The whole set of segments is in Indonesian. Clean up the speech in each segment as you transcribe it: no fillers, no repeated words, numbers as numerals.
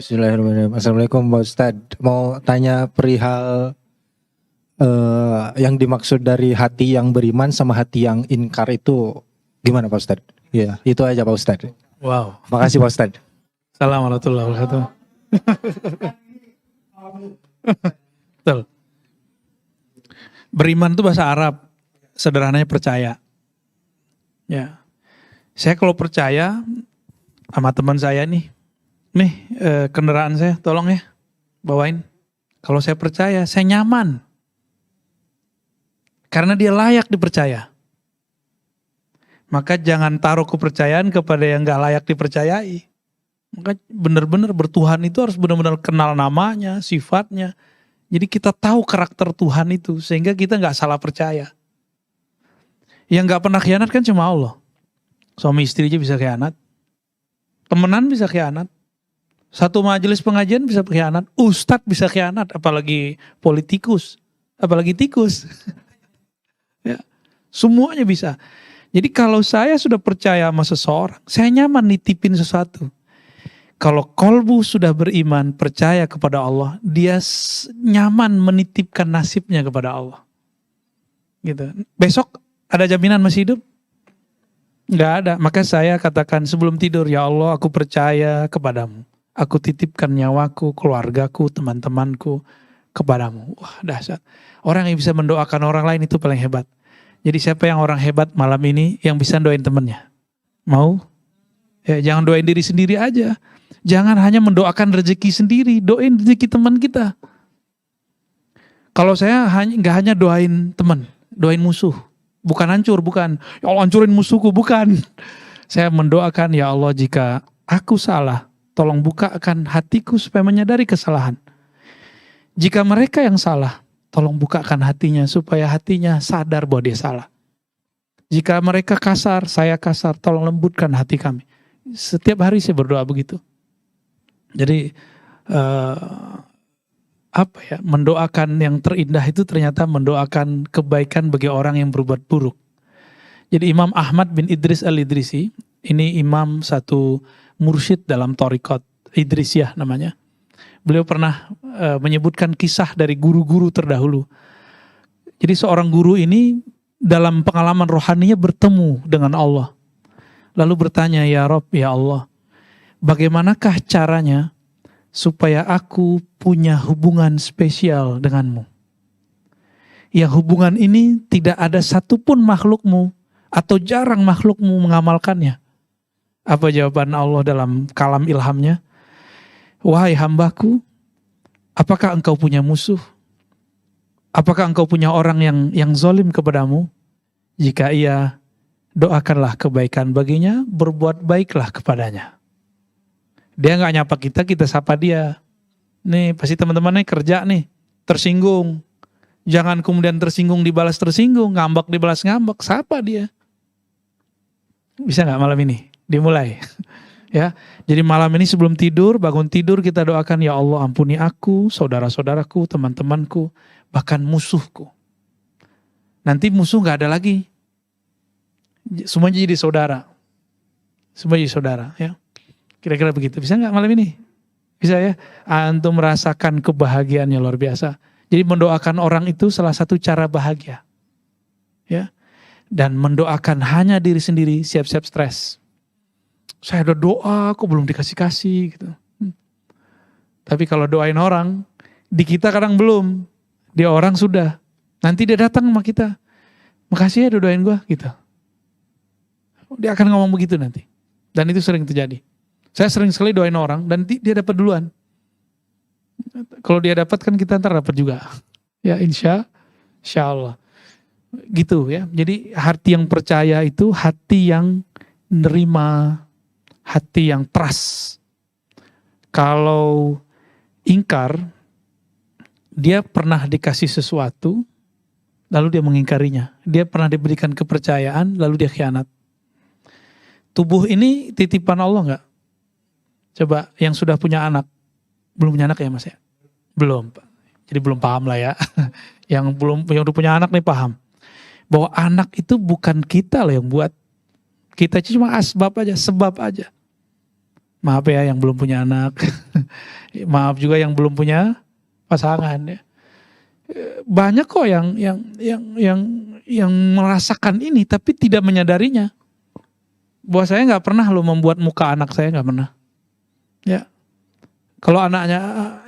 Bismillahirrahmanirrahim. Assalamualaikum Pak Ustadz. Mau tanya perihal yang dimaksud dari hati yang beriman sama hati yang inkar itu gimana Pak Ustadz? Ya, itu aja Pak Ustadz. Wow. Makasih Pak Ustadz. Assalamualaikum warahmatullahi wabarakatuh. Betul. Beriman itu bahasa Arab, sederhananya percaya. Ya. Saya kalau percaya sama teman saya nih kendaraan saya tolong ya bawain. Kalau saya percaya, saya nyaman. Karena dia layak dipercaya. Maka jangan taruh kepercayaan kepada yang gak layak dipercayai. Maka benar-benar bertuhan itu harus benar-benar kenal namanya, sifatnya. Jadi kita tahu karakter Tuhan itu sehingga kita gak salah percaya. Yang gak pernah khianat kan cuma Allah. Suami istri aja bisa khianat. Temenan bisa khianat. Satu majelis pengajian bisa khianat. Ustadz bisa khianat. Apalagi politikus. Apalagi tikus. Ya, semuanya bisa. Jadi kalau saya sudah percaya sama seseorang, saya nyaman nitipin sesuatu. Kalau kolbu sudah beriman, percaya kepada Allah, dia nyaman menitipkan nasibnya kepada Allah. Gitu. Besok ada jaminan masih hidup? Nggak ada. Maka saya katakan sebelum tidur, ya Allah aku percaya kepadamu. Aku titipkan nyawaku, keluargaku, teman-temanku kepadamu. Wah dahsyat. Orang yang bisa mendoakan orang lain itu paling hebat. Jadi siapa yang orang hebat malam ini yang bisa doain temannya? Mau? Ya, jangan doain diri sendiri aja. Jangan hanya mendoakan rezeki sendiri, doain rezeki teman kita. Kalau saya nggak hanya doain teman, doain musuh. Bukan hancur, bukan. Ya Allah hancurin musuhku, bukan. Saya mendoakan, ya Allah jika aku salah, tolong bukakan hatiku supaya menyadari kesalahan. Jika mereka yang salah, tolong bukakan hatinya supaya hatinya sadar bahwa dia salah. Jika mereka kasar, saya kasar, tolong lembutkan hati kami. Setiap hari saya berdoa begitu. Jadi mendoakan yang terindah itu ternyata mendoakan kebaikan bagi orang yang berbuat buruk. Jadi Imam Ahmad bin Idris al-Idrisi, ini imam satu mursyid dalam thariqat Idrisiyah namanya. Beliau pernah menyebutkan kisah dari guru-guru terdahulu. Jadi seorang guru ini dalam pengalaman rohaninya bertemu dengan Allah. Lalu bertanya, ya Rob, ya Allah, bagaimanakah caranya supaya aku punya hubungan spesial denganmu? Yang hubungan ini tidak ada satupun makhlukmu atau jarang makhlukmu mengamalkannya. Apa jawaban Allah dalam kalam ilhamnya? Wahai hambaku, apakah engkau punya musuh? Apakah engkau punya orang yang zalim kepadamu? Jika iya, doakanlah kebaikan baginya, berbuat baiklah kepadanya. Dia gak nyapa kita, kita sapa dia. Nih pasti teman-temannya kerja nih, tersinggung. Jangan kemudian tersinggung dibalas tersinggung, ngambek dibalas ngambek, sapa dia. Bisa gak malam ini? Dimulai. Ya, jadi malam ini sebelum tidur, bangun tidur kita doakan, ya Allah ampuni aku, saudara-saudaraku, teman-temanku, bahkan musuhku. Nanti musuh gak ada lagi. Semuanya jadi saudara. Semua jadi saudara, ya. Kira-kira begitu. Bisa gak malam ini? Bisa ya? Antum merasakan kebahagiaannya luar biasa. Jadi mendoakan orang itu salah satu cara bahagia. Ya. Dan mendoakan hanya diri sendiri, siap-siap stres. Saya ada doa, kok belum dikasih-kasih gitu. Tapi kalau doain orang, di kita kadang belum. Dia orang sudah. Nanti dia datang sama kita. Makasih ya udah doain gue gitu. Dia akan ngomong begitu nanti. Dan itu sering terjadi. Saya sering sekali doain orang dan dia dapat duluan. Kalau dia dapat kan kita ntar dapat juga. Ya insya Allah. Gitu ya. Jadi hati yang percaya itu hati yang nerima, hati yang trust. Kalau ingkar, dia pernah dikasih sesuatu, lalu dia mengingkarinya. Dia pernah diberikan kepercayaan, lalu dia khianat. Tubuh ini titipan Allah enggak? Coba yang sudah punya anak, belum punya anak ya Mas ya? Belum, Pak. Jadi belum paham lah ya. yang udah punya anak nih paham. Bahwa anak itu bukan kita loh yang buat. Kita cuma asbab aja, sebab aja. Maaf ya yang belum punya anak. Maaf juga yang belum punya pasangan ya. Banyak kok yang merasakan ini tapi tidak menyadarinya. Bahwa saya nggak pernah lo membuat muka anak saya, nggak pernah. Ya. Kalau anaknya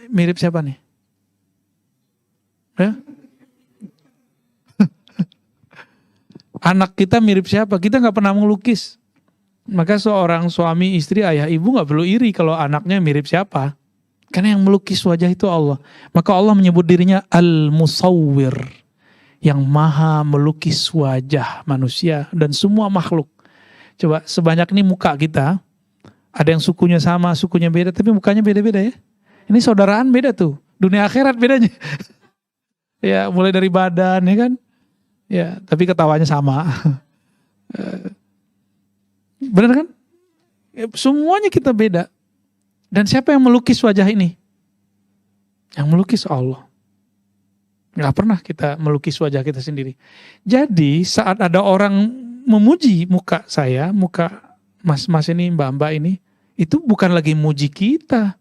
mirip siapa nih? Ya. Anak kita mirip siapa? Kita nggak pernah melukis. Maka seorang suami, istri, ayah, ibu nggak perlu iri kalau anaknya mirip siapa. Karena yang melukis wajah itu Allah. Maka Allah menyebut dirinya Al-Musawwir. Yang maha melukis wajah manusia dan semua makhluk. Coba sebanyak ini muka kita. Ada yang sukunya sama, sukunya beda. Tapi mukanya beda-beda ya. Ini saudaraan beda tuh. Dunia akhirat bedanya. Ya mulai dari badan ya kan. Ya tapi ketawanya sama. Benar kan? Semuanya kita beda. Dan siapa yang melukis wajah ini? Yang melukis Allah. Gak pernah kita melukis wajah kita sendiri. Jadi saat ada orang memuji muka saya, muka mas-mas ini, mbak-mbak ini, itu bukan lagi muji kita.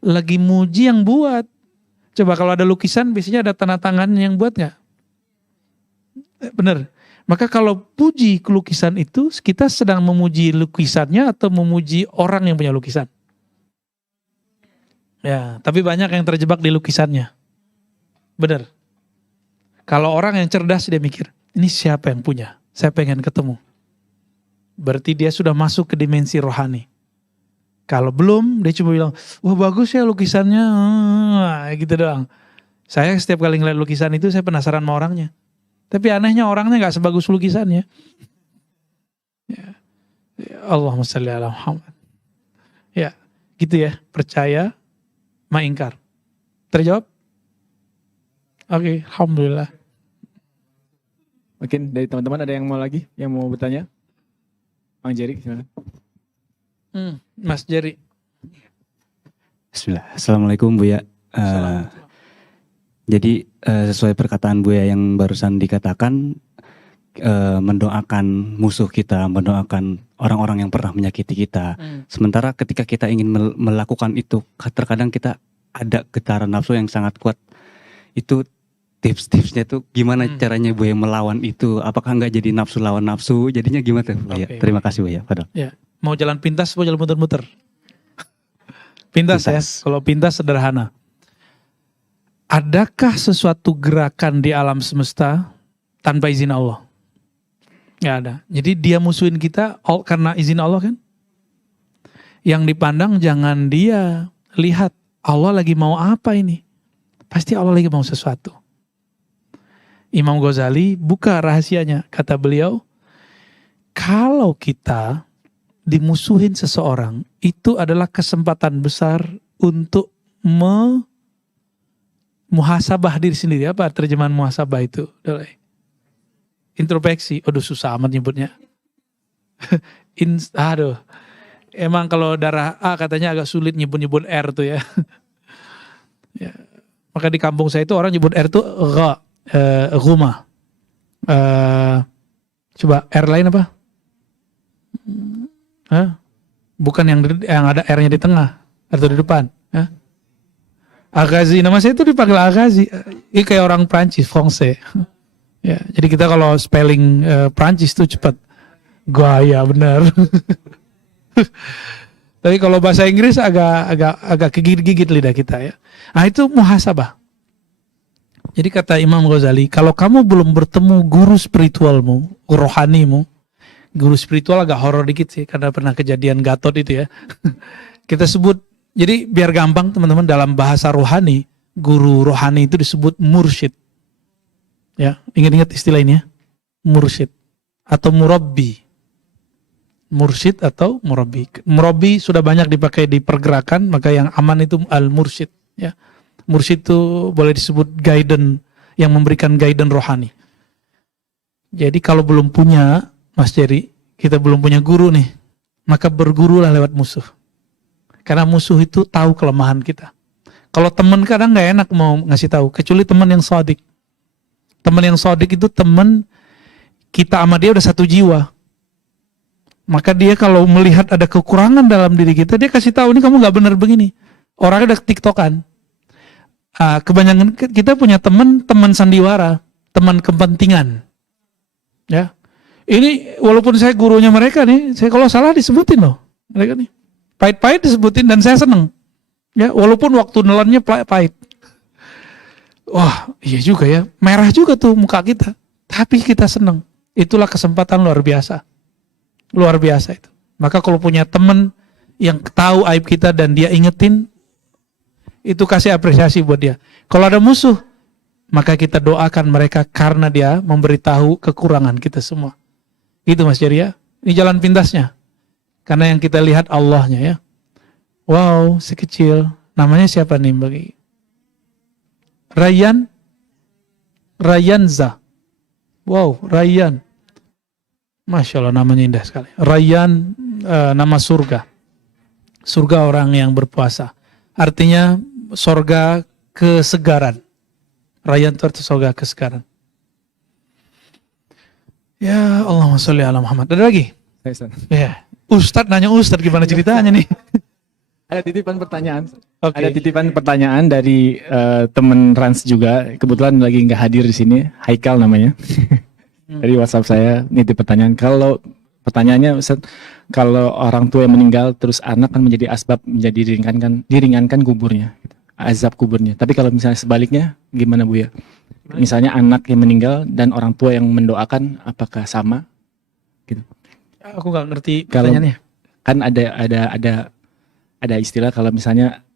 Lagi muji yang buat. Coba kalau ada lukisan biasanya ada tanda tangan yang buat gak? Benar. Maka kalau puji lukisan itu, kita sedang memuji lukisannya atau memuji orang yang punya lukisan? Ya, tapi banyak yang terjebak di lukisannya. Benar. Kalau orang yang cerdas dia mikir, ini siapa yang punya? Saya pengen ketemu. Berarti dia sudah masuk ke dimensi rohani. Kalau belum, dia cuma bilang, wah bagus ya lukisannya, gitu doang. Saya setiap kali ngeliat lukisan itu, saya penasaran sama orangnya. Tapi anehnya orangnya gak sebagus lukisannya. Ya. Allahumma shalli ala Muhammad. Ya, gitu ya, percaya, ingkar. Terjawab? Oke, alhamdulillah. Mungkin dari teman-teman ada yang mau lagi, yang mau bertanya? Bang Jerry, gimana? Mas Jerry. Bismillah. Assalamualaikum Buya. Jadi sesuai perkataan Buya yang barusan dikatakan, mendoakan musuh kita, mendoakan orang-orang yang pernah menyakiti kita. Sementara ketika kita ingin melakukan itu, terkadang kita ada getaran nafsu yang sangat kuat. Itu tips-tipsnya tuh gimana caranya Buya melawan itu? Apakah nggak jadi nafsu lawan nafsu? Jadinya gimana tuh Buya? Okay. Terima kasih Buya. Padahal. Ya. Mau jalan pintas atau jalan muter-muter? Pintas ya. Kalau pintas sederhana. Adakah sesuatu gerakan di alam semesta tanpa izin Allah? Gak ada. Jadi dia musuhin kita karena izin Allah kan? Yang dipandang jangan dia lihat Allah lagi mau apa ini. Pasti Allah lagi mau sesuatu. Imam Ghazali buka rahasianya. Kata beliau, kalau kita dimusuhin seseorang, itu adalah kesempatan besar untuk muhasabah diri sendiri. Apa terjemahan muhasabah itu? Introspeksi. Aduh susah amat nyebutnya. Aduh. Emang kalau darah A katanya agak sulit nyebut R tuh ya. Ya. Maka di kampung saya itu orang nyebut R tuh rumah. Coba R lain apa? Hah? Bukan yang ada R-nya di tengah atau di depan. Hah? Agazi, nama saya itu dipanggil Agazi. Ini kayak orang Prancis, Français. Ya, jadi kita kalau spelling Prancis tuh cepat. Gaya benar. Tapi kalau bahasa Inggris agak kegigit-gigit lidah kita ya. Nah itu muhasabah. Jadi kata Imam Ghazali, kalau kamu belum bertemu guru spiritualmu, rohanimu, guru spiritual agak horor dikit sih karena pernah kejadian Gatot itu ya. Kita sebut, jadi biar gampang teman-teman dalam bahasa rohani, guru rohani itu disebut mursyid. Ya, ingat-ingat istilah ini ya. Mursyid atau murabbi. Mursyid atau murabbi. Murabbi sudah banyak dipakai di pergerakan, maka yang aman itu al-mursyid ya. Mursyid itu boleh disebut guidance, yang memberikan guidance rohani. Jadi kalau belum punya, Mas Jerry, kita belum punya guru nih, maka bergurulah lewat musuh. Karena musuh itu tahu kelemahan kita. Kalau teman kadang nggak enak mau ngasih tahu, kecuali teman yang shadik. Teman yang shadik itu teman kita sama dia udah satu jiwa. Maka dia kalau melihat ada kekurangan dalam diri kita, dia kasih tahu, ini kamu nggak benar begini. Orangnya udah tiktokan. Kebanyakan kita punya teman sandiwara, teman kepentingan. Ya, ini walaupun saya gurunya mereka nih, saya kalau salah disebutin loh, mereka nih pahit-pahit disebutin dan saya seneng. Ya, walaupun waktu nelannya pahit. Wah, iya juga ya, merah juga tuh muka kita, tapi kita seneng. Itulah kesempatan luar biasa. Luar biasa itu. Maka kalau punya teman yang tahu aib kita dan dia ingetin, itu kasih apresiasi buat dia. Kalau ada musuh, maka kita doakan mereka karena dia memberitahu kekurangan kita semua. Itu Mas Jari ya. Ini jalan pintasnya. Karena yang kita lihat Allahnya ya. Wow, si kecil. Namanya siapa nih bagi? Rayyanza. Wow, Rayyan. Masya Allah, namanya indah sekali. Rayyan, nama surga. Surga orang yang berpuasa. Artinya surga kesegaran. Rayyan itu surga kesegaran. Ya Allahumma sholli ala Muhammad. Ada lagi? Ya. Ustadz nanya Ustadz gimana ceritanya nih? Ada titipan pertanyaan. Oke. Ada titipan pertanyaan dari teman Rans juga. Kebetulan lagi nggak hadir di sini. Haikal namanya. Dari WhatsApp saya nitip pertanyaan. Kalau pertanyaannya Ustaz, kalau orang tua yang meninggal terus anak kan menjadi asbab menjadi diringankan kuburnya, gitu. Azab kuburnya. Tapi kalau misalnya sebaliknya gimana Bu ya? Misalnya anak yang meninggal dan orang tua yang mendoakan, apakah sama? Gitu. Aku nggak ngerti Kalau pertanyaannya. kan ada istilah kalau misalnya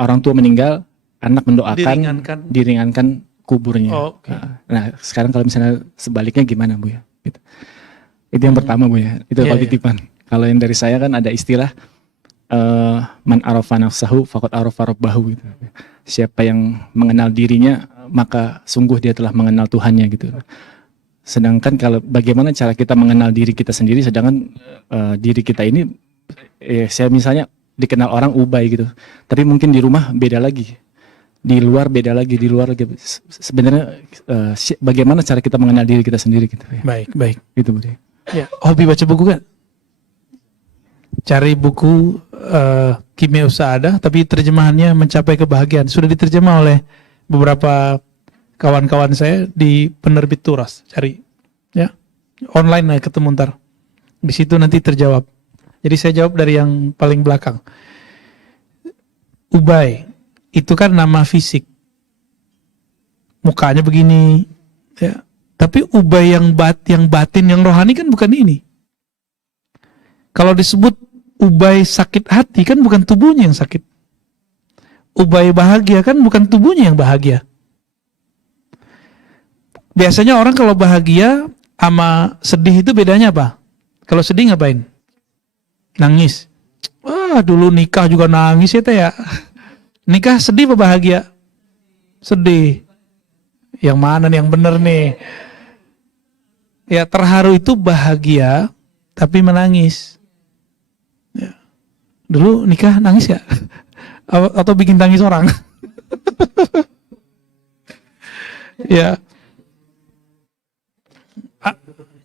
orang tua meninggal, anak mendoakan, diringankan kuburnya. Oh, okay. Nah, sekarang kalau misalnya sebaliknya gimana Bu ya? Gitu. Itu yang pertama Bu ya. Itu kalau titipan. Kalau yang dari saya kan ada istilah man arafa nafsahu faqad arafa rabbahu gitu. Siapa yang mengenal dirinya maka sungguh dia telah mengenal Tuhannya gitu. Sedangkan kalau bagaimana cara kita mengenal diri kita sendiri, sedangkan diri kita ini saya misalnya dikenal orang Ubay gitu. Tapi mungkin di rumah beda lagi. Di luar beda lagi, di luar lagi. Sebenarnya bagaimana cara kita mengenal diri kita sendiri gitu ya. Baik. Gitu Bu. Ya, hobi baca buku kan? Cari buku Kimia Sa'adah tapi terjemahannya Mencapai Kebahagiaan. Sudah diterjemah oleh beberapa kawan-kawan saya di penerbit Turas. Cari ya. Online ketemu ntar. Di situ nanti terjawab. Jadi saya jawab dari yang paling belakang. Ubay itu kan nama fisik. Mukanya begini ya. Tapi Ubay yang batin, yang rohani kan bukan ini. Kalau disebut Ubay sakit hati kan bukan tubuhnya yang sakit. Ubay bahagia kan bukan tubuhnya yang bahagia. Biasanya orang kalau bahagia sama sedih itu bedanya apa? Kalau sedih ngapain? Nangis. Wah, dulu nikah juga nangis ya. Nikah sedih apa bahagia? Sedih. Yang mana nih yang bener nih? Ya, terharu itu bahagia tapi menangis. Ya. Dulu nikah nangis ya? Atau bikin tangis orang? Ya.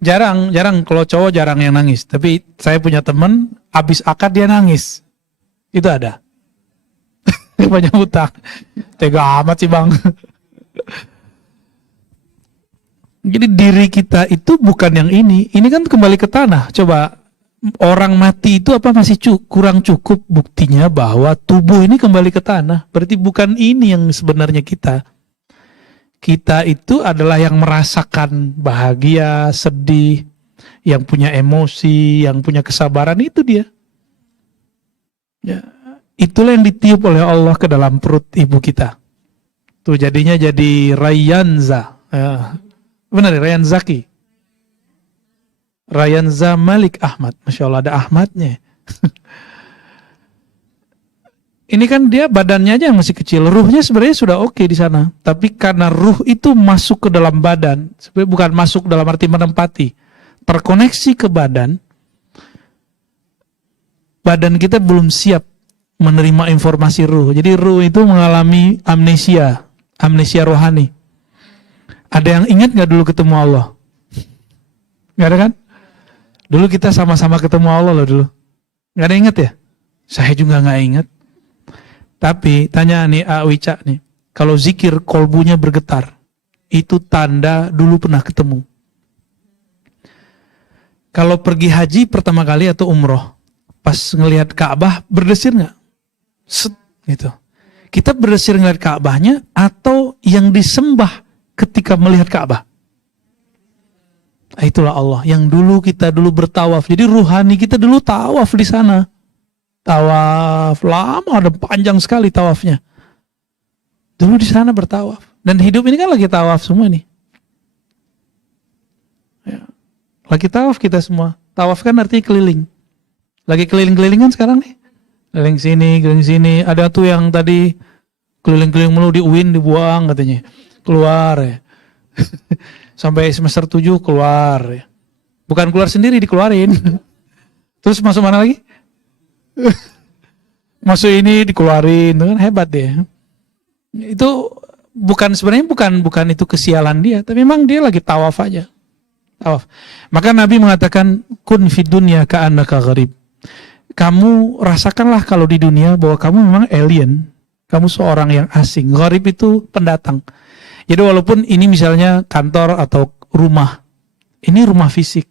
Jarang kalau cowok jarang yang nangis. Tapi saya punya teman habis akad dia nangis. Itu ada. Banyak hutang. Tega amat sih Bang. Jadi diri kita itu bukan yang ini. Ini kan kembali ke tanah. Coba orang mati itu apa masih kurang cukup buktinya bahwa tubuh ini kembali ke tanah. Berarti bukan ini yang sebenarnya kita. Kita itu adalah yang merasakan bahagia, sedih, yang punya emosi, yang punya kesabaran, itu dia. Ya, itulah yang ditiup oleh Allah ke dalam perut ibu kita. Tuh jadinya jadi Rayyanza. Ya. Benar ya, Rayyan Zaki. Rayyanza Malik Ahmad. Masya Allah ada Ahmadnya. Ini kan dia badannya aja yang masih kecil. Ruhnya sebenarnya sudah oke di sana. Tapi karena ruh itu masuk ke dalam badan. Sebenarnya bukan masuk dalam arti menempati. Terkoneksi ke badan. Badan kita belum siap menerima informasi ruh. Jadi ruh itu mengalami amnesia. Amnesia rohani. Ada yang ingat gak dulu ketemu Allah? Gak ada kan? Dulu kita sama-sama ketemu Allah loh dulu. Gak ada inget ya? Saya juga gak inget. Tapi tanya nih Wica nih. Kalau zikir kolbunya bergetar. Itu tanda dulu pernah ketemu. Kalau pergi haji pertama kali atau umroh. Pas ngelihat Ka'bah berdesir gak? Set gitu. Kita berdesir ngelihat Ka'bahnya atau yang disembah ketika melihat Ka'bah? Itulah Allah yang dulu kita bertawaf. Jadi ruhani kita dulu tawaf di sana. Tawaf lama, ada panjang sekali tawafnya. Dulu di sana bertawaf. Dan hidup ini kan lagi tawaf semua nih. Ya. Lagi tawaf kita semua. Tawaf kan artinya keliling. Lagi keliling-keliling kan sekarang nih. Keliling sini. Ada tuh yang tadi keliling-keliling mulu di UIN dibuang katanya. Keluar ya. Sampai semester 7 keluar ya. Bukan keluar sendiri, dikeluarin. Terus masuk mana lagi? Masuk ini dikeluarin, itu kan hebat dia. Itu sebenarnya bukan itu kesialan dia, tapi memang dia lagi tawaf aja. Tawaf. Maka Nabi mengatakan kun fid dunya ka'annaka gharib. Kamu rasakanlah kalau di dunia bahwa kamu memang alien. Kamu seorang yang asing. Gharib itu pendatang. Jadi walaupun ini misalnya kantor atau rumah, ini rumah fisik,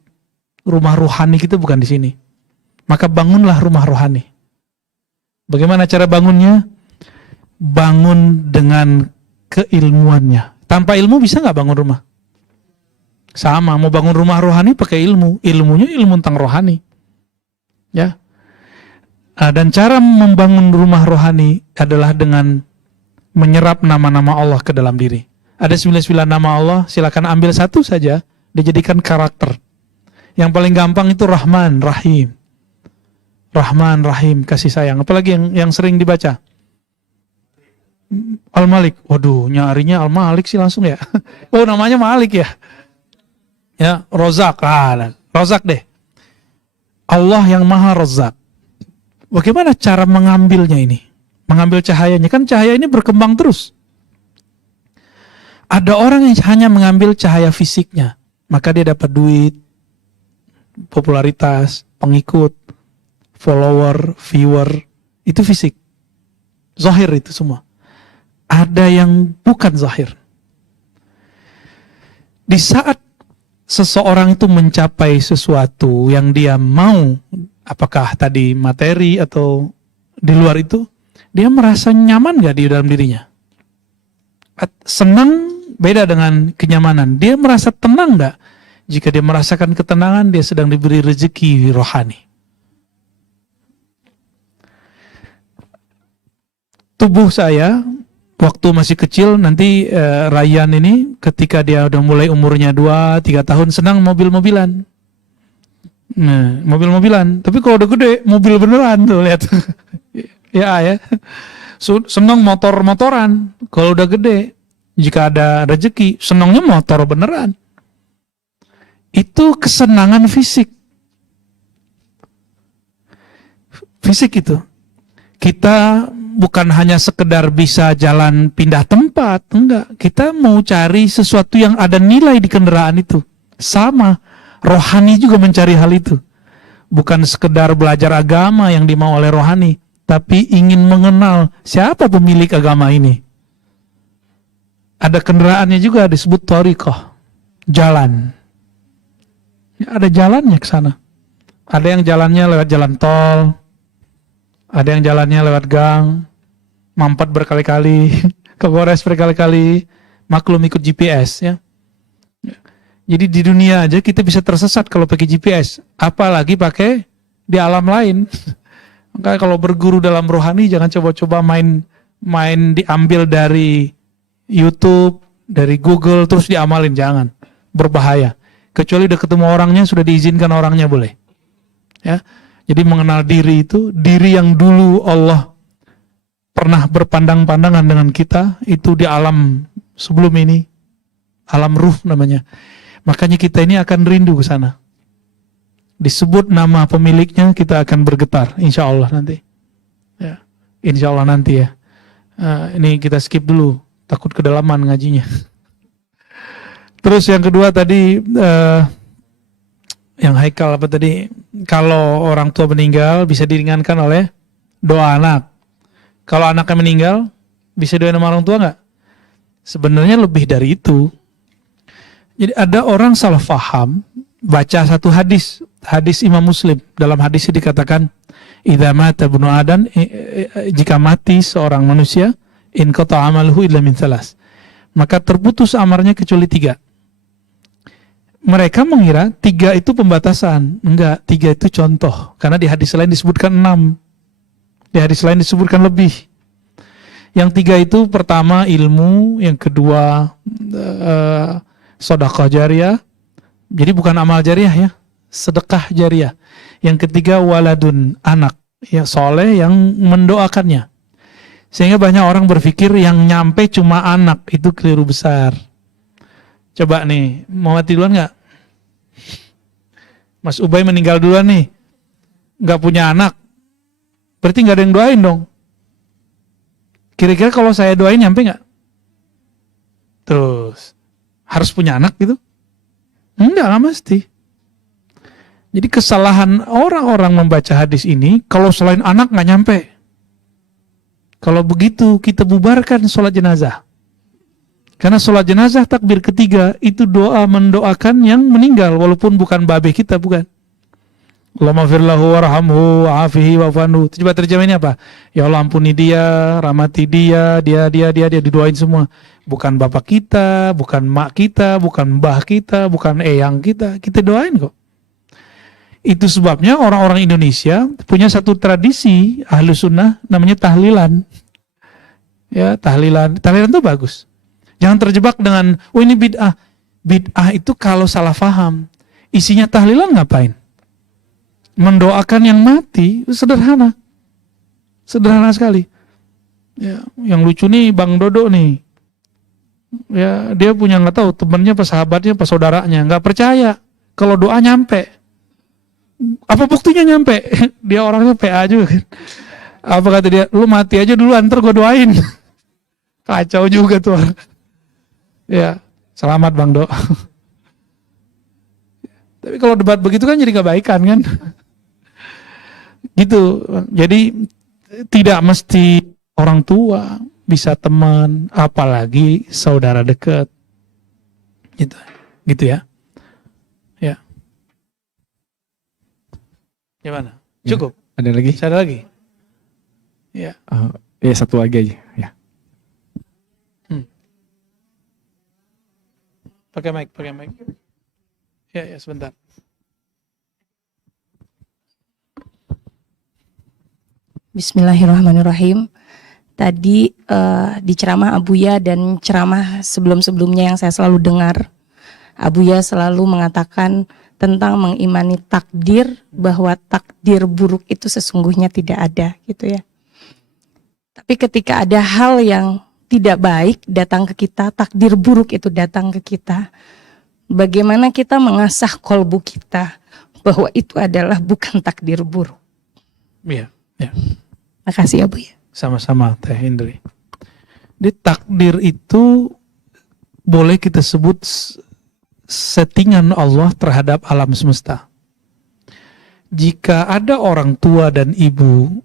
rumah rohani kita bukan di sini. Maka bangunlah rumah rohani. Bagaimana cara bangunnya? Bangun dengan keilmuannya. Tanpa ilmu bisa nggak bangun rumah? Sama, mau bangun rumah rohani pakai ilmu. Ilmunya ilmu tentang rohani. Ya. Dan cara membangun rumah rohani adalah dengan menyerap nama-nama Allah ke dalam diri. Ada 99 nama Allah, silakan ambil satu saja, dijadikan karakter. Yang paling gampang itu Rahman, Rahim. Rahman, Rahim, kasih sayang. Apalagi yang sering dibaca? Al-Malik. Waduh, nyarinya Al-Malik sih langsung ya. Oh, namanya Malik ya. Ya, Rozak. Rozak deh. Allah yang Maha Rozak. Bagaimana cara mengambilnya ini? Mengambil cahayanya. Kan cahaya ini berkembang terus. Ada orang yang hanya mengambil cahaya fisiknya, maka dia dapat duit, popularitas, pengikut, follower, viewer, itu fisik. Zahir itu semua. Ada yang bukan zahir. Di saat seseorang itu mencapai sesuatu yang dia mau, apakah tadi materi atau di luar itu, dia merasa nyaman gak di dalam dirinya? Senang beda dengan kenyamanan. Dia merasa tenang gak? Jika dia merasakan ketenangan, dia sedang diberi rezeki rohani. Tubuh saya, waktu masih kecil, nanti Ryan ini ketika dia udah mulai umurnya 2-3 tahun, senang mobil-mobilan. Nah, mobil-mobilan. Tapi kalau udah gede, mobil beneran tuh, lihat. ya. Senang motor-motoran. Kalau udah gede, jika ada rezeki, senangnya motor beneran. Itu kesenangan fisik. Fisik itu. Kita bukan hanya sekedar bisa jalan pindah tempat, enggak. Kita mau cari sesuatu yang ada nilai di kendaraan itu. Sama, rohani juga mencari hal itu. Bukan sekedar belajar agama yang dimau oleh rohani, tapi ingin mengenal siapa pemilik agama ini. Ada kendaraannya juga disebut thariqah, jalan. Ya, ada jalannya ke sana. Ada yang jalannya lewat jalan tol, ada yang jalannya lewat gang, mampet berkali-kali, kegores berkali-kali, maklum ikut GPS ya. Jadi di dunia aja kita bisa tersesat kalau pakai GPS, apalagi pakai di alam lain. Maka kalau berguru dalam rohani jangan coba-coba main diambil dari YouTube, dari Google terus diamalin, jangan. Berbahaya. Kecuali udah ketemu orangnya, sudah diizinkan orangnya boleh. Ya. Jadi mengenal diri itu, diri yang dulu Allah pernah berpandang-pandangan dengan kita, itu di alam sebelum ini, alam ruh namanya. Makanya kita ini akan rindu ke sana. Disebut nama pemiliknya, kita akan bergetar, insya Allah nanti. Ya. Insya Allah nanti ya. Ini kita skip dulu, takut kedalaman ngajinya. Terus yang kedua tadi, Yang Haikal apa tadi? Kalau orang tua meninggal bisa diringankan oleh doa anak. Kalau anaknya meninggal bisa doain sama orang tua nggak? Sebenarnya lebih dari itu. Jadi ada orang salah faham baca satu hadis Imam Muslim. Dalam hadis ini dikatakan, idza mata ibnu Adam, jika mati seorang manusia, in qata amaluhu illa min thalas, maka terputus amalnya kecuali 3. Mereka mengira 3 itu pembatasan. Enggak, 3 itu contoh. Karena di hadis lain disebutkan 6. Di hadis lain disebutkan lebih. Yang 3 itu pertama ilmu, yang kedua sedekah jariyah. Jadi bukan amal jariyah ya, sedekah jariyah. Yang ketiga waladun, anak yang soleh yang mendoakannya. Sehingga banyak orang berpikir yang nyampe cuma anak, itu keliru besar. Coba nih, mau mati duluan nggak? Mas Ubay meninggal duluan nih, nggak punya anak, berarti nggak ada yang doain dong. Kira-kira kalau saya doain nyampe nggak? Terus harus punya anak gitu? Enggak mesti. Jadi kesalahan orang-orang membaca hadis ini, kalau selain anak nggak nyampe. Kalau begitu kita bubarkan sholat jenazah. Karena sholat jenazah takbir ketiga itu doa mendoakan yang meninggal, walaupun bukan babe kita, bukan. Allahumma firlahu warhamhu wa'afihi wa'fanhu. Coba terjemahinnya apa? Ya Allah ampuni dia, rahmati dia didoain semua. Bukan bapak kita, bukan mak kita, bukan mbah kita, bukan eyang kita doain kok. Itu sebabnya orang-orang Indonesia punya satu tradisi ahlu sunnah namanya tahlilan. Ya, tahlilan itu bagus. Jangan terjebak dengan, oh ini bid'ah. Bid'ah itu kalau salah faham. Isinya tahlilan ngapain? Mendoakan yang mati, sederhana. Sederhana sekali. Ya, yang lucu nih Bang Dodo nih. Ya, dia punya nggak tahu temannya, pas sahabatnya, pas saudaranya, nggak percaya kalau doa nyampe. Apa buktinya nyampe? Dia orangnya PA juga kan. Apa kata dia? Lu mati aja dulu, ntar gue doain. Kacau juga tuh. Ya, selamat Bang Do. Tapi kalau debat begitu kan jadi kebaikan kan. Gitu. Jadi tidak mesti orang tua, bisa teman, apalagi saudara dekat. Gitu. Gitu ya. Ya. Gimana? Cukup? Ya, ada lagi? Ada lagi? Ya. Ya satu lagi aja. Ya. Pakai mic. Ya, sebentar. Bismillahirrahmanirrahim. Tadi di ceramah Abuya dan ceramah sebelum-sebelumnya yang saya selalu dengar, Abuya selalu mengatakan tentang mengimani takdir, bahwa takdir buruk itu sesungguhnya tidak ada, gitu ya. Tapi ketika ada hal yang tidak baik datang ke kita, takdir buruk itu datang ke kita, bagaimana kita mengasah kolbu kita bahwa itu adalah bukan takdir buruk. Iya, ya. Makasih ya Bu ya. Sama-sama Teh Indri. Di takdir itu boleh kita sebut settingan Allah terhadap alam semesta. Jika ada orang tua dan ibu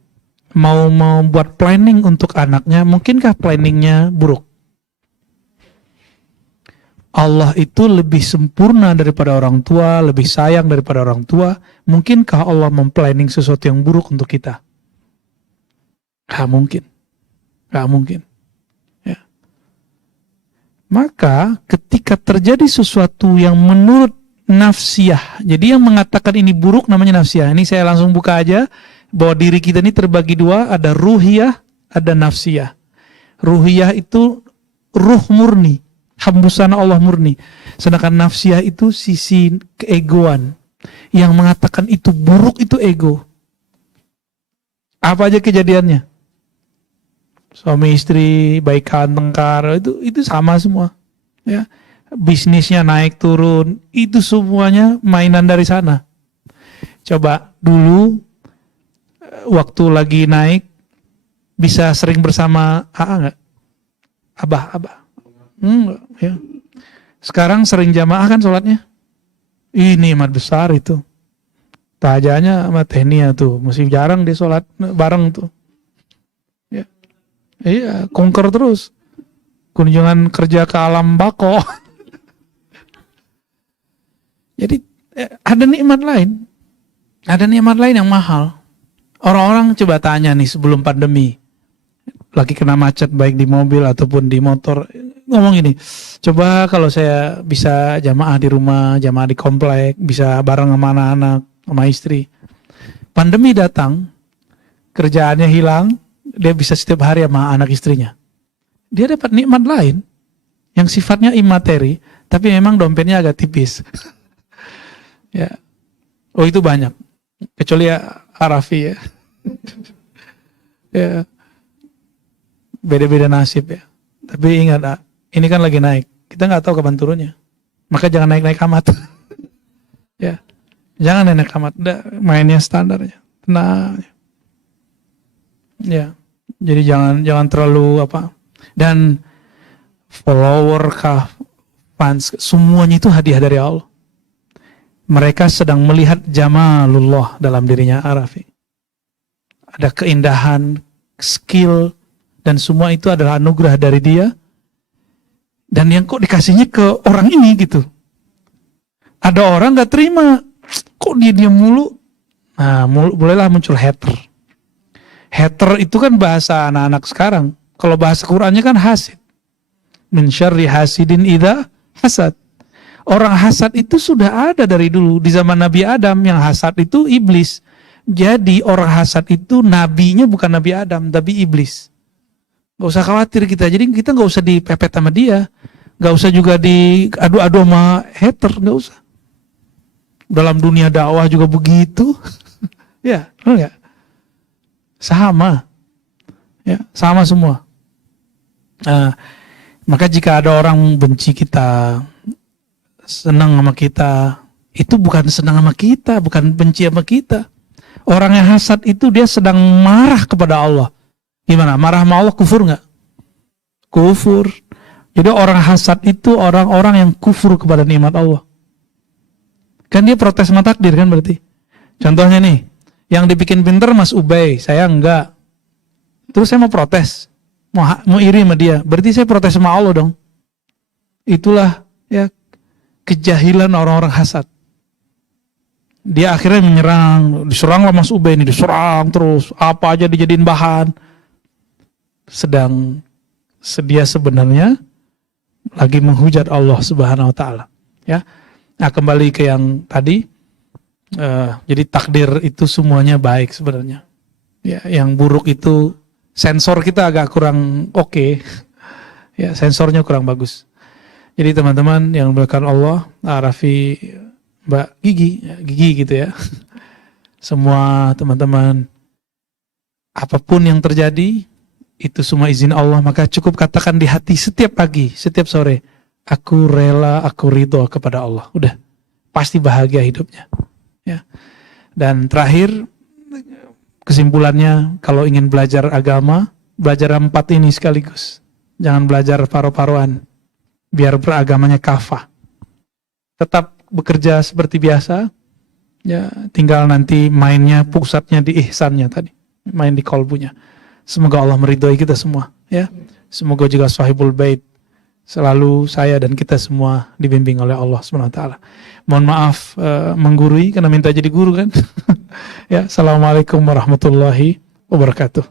mau membuat planning untuk anaknya, mungkinkah planningnya buruk? Allah itu lebih sempurna daripada orang tua, lebih sayang daripada orang tua. Mungkinkah Allah memplanning sesuatu yang buruk untuk kita? Gak mungkin. Ya. Maka ketika terjadi sesuatu yang menurut nafsiyah, jadi yang mengatakan ini buruk namanya nafsiyah. Ini saya langsung buka aja, bahwa diri kita ini terbagi dua, ada ruhiyah, ada nafsiyah. Ruhiyah itu ruh murni, hembusan Allah murni. Sedangkan nafsiyah itu sisi keegoan. Yang mengatakan itu buruk itu ego. Apa aja kejadiannya? Suami istri, baikan, tengkar, itu sama semua. Ya. Bisnisnya naik turun, itu semuanya mainan dari sana. Coba dulu waktu lagi naik bisa sering bersama AA enggak? Abah. Ya. Sekarang sering jamaah kan sholatnya? Ini nikmat besar itu. Tajanya sama Tehnia tuh, masih jarang dia sholat bareng tuh. Ya. Iya, conquer terus. Kunjungan kerja ke alam bako. Jadi ada nikmat lain. Ada nikmat lain yang mahal. Orang-orang coba tanya nih sebelum pandemi. Lagi kena macet baik di mobil ataupun di motor. Ngomong gini, coba kalau saya bisa jamaah di rumah, jamaah di komplek, bisa bareng sama anak-anak, sama istri. Pandemi datang, kerjaannya hilang, dia bisa setiap hari sama anak istrinya. Dia dapat nikmat lain yang sifatnya imateri, tapi memang dompetnya agak tipis. Ya, oh itu banyak. Kecuali ya Arafi ya. Ya, beda-beda nasib ya. Tapi ingat, ini kan lagi naik. Kita nggak tahu kapan turunnya. Maka jangan naik-naik amat. Ya, jangan naik amat. Mainnya standarnya. Tenang. Ya, jadi jangan terlalu apa. Dan follower kah, fans, semuanya itu hadiah dari Allah. Mereka sedang melihat jamalullah dalam dirinya Arafi. Ada keindahan, skill, dan semua itu adalah anugerah dari dia. Dan yang kok dikasihnya ke orang ini gitu. Ada orang gak terima. Kok dia mulu? Nah, bolehlah muncul hater. Hater itu kan bahasa anak-anak sekarang. Kalau bahasa Qur'annya kan hasid. Min syarri hasidin idza hasad. Orang hasad itu sudah ada dari dulu. Di zaman Nabi Adam yang hasad itu iblis. Jadi orang hasad itu nabinya bukan Nabi Adam, tapi iblis. Gak usah khawatir kita. Jadi kita gak usah dipepet sama dia. Gak usah juga diadu-adu sama hater. Gak usah. Dalam dunia dakwah juga begitu. Ya, benar gak? Sama. Ya, sama semua. Maka jika ada orang benci kita, senang sama kita, itu bukan senang sama kita, bukan benci sama kita. Orang yang hasad itu dia sedang marah kepada Allah. Gimana? Marah sama Allah kufur nggak? Kufur. Jadi orang hasad itu orang-orang yang kufur kepada nikmat Allah. Kan dia protes sama takdir kan berarti. Contohnya nih, yang dibikin pinter Mas Ubay, saya enggak. Terus saya mau protes, mau iri sama dia. Berarti saya protes sama Allah dong. Itulah ya kejahilan orang-orang hasad. Dia akhirnya menyerang, diseranglah Mas Ubay ini, diserang terus, apa aja dijadiin bahan. Sedang sedia sebenarnya lagi menghujat Allah Subhanahu wa taala. Ya. Nah, kembali ke yang tadi, jadi takdir itu semuanya baik sebenarnya. Ya, yang buruk itu sensor kita agak kurang oke. Ya, sensornya kurang bagus. Jadi teman-teman yang dimuliakan Allah, Raffi, Mbak Gigi gitu ya. Semua teman-teman, apapun yang terjadi, itu semua izin Allah, maka cukup katakan di hati setiap pagi, setiap sore, aku rela, aku ridho kepada Allah. Udah, pasti bahagia hidupnya. Ya. Dan terakhir, kesimpulannya, kalau ingin belajar agama, belajar 4 ini sekaligus. Jangan belajar paru-paruan, biar beragamanya kafah. Tetap bekerja seperti biasa, ya tinggal nanti mainnya, pusatnya di ihsannya tadi, main di kolbunya. Semoga Allah meridhoi kita semua, ya. Semoga juga sahibul bait selalu saya dan kita semua dibimbing oleh Allah Subhanahu wa taala. Mohon maaf menggurui karena minta jadi guru kan. Ya, assalamualaikum warahmatullahi wabarakatuh.